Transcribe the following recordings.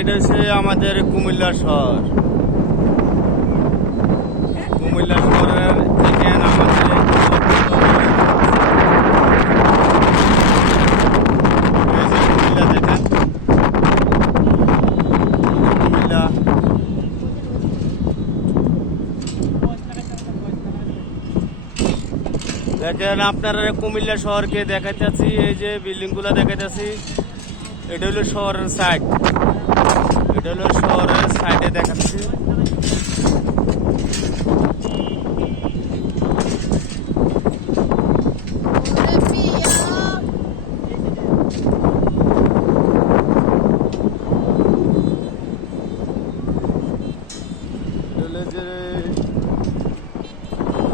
এটা হচ্ছে আমাদের কুমিল্লা শহর। কুমিল্লা শহরের দেখেন আমাদের কুমিল্লা দেখেন, কুমিল্লা দেখেন আপনারা কুমিল্লা শহরকে দেখাইতেছি। এই যে বিল্ডিং গুলা দেখাইতেছি, এটা হলো শহরের সাইড, এটা হলো শহরের সাইডে দেখাচ্ছি।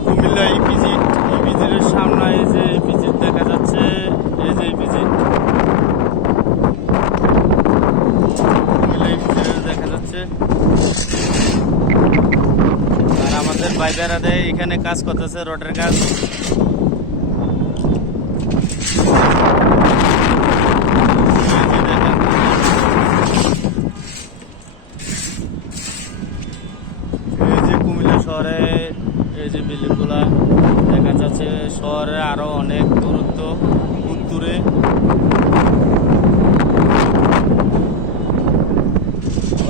কুমিল্লা ইপিজিট, ইপিজিটের সামনে এই যে ইপিজিট দেখা যাচ্ছে, এই যে ইপিজিট, কুমিল্লা ইপিজিট দেখা যাচ্ছে। আর আমাদের ভাইবেরা দেয় এখানে কাজ করতেছে, রোডের কাজ। এই যে কুমিল্লা শহরে এই যে বিল্ডিং গুলা দেখা যাচ্ছে, শহরে আরো অনেক দূরত্ব উত্তরে।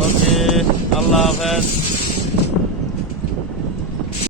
ওকে, আল্লাহ হাফেজ।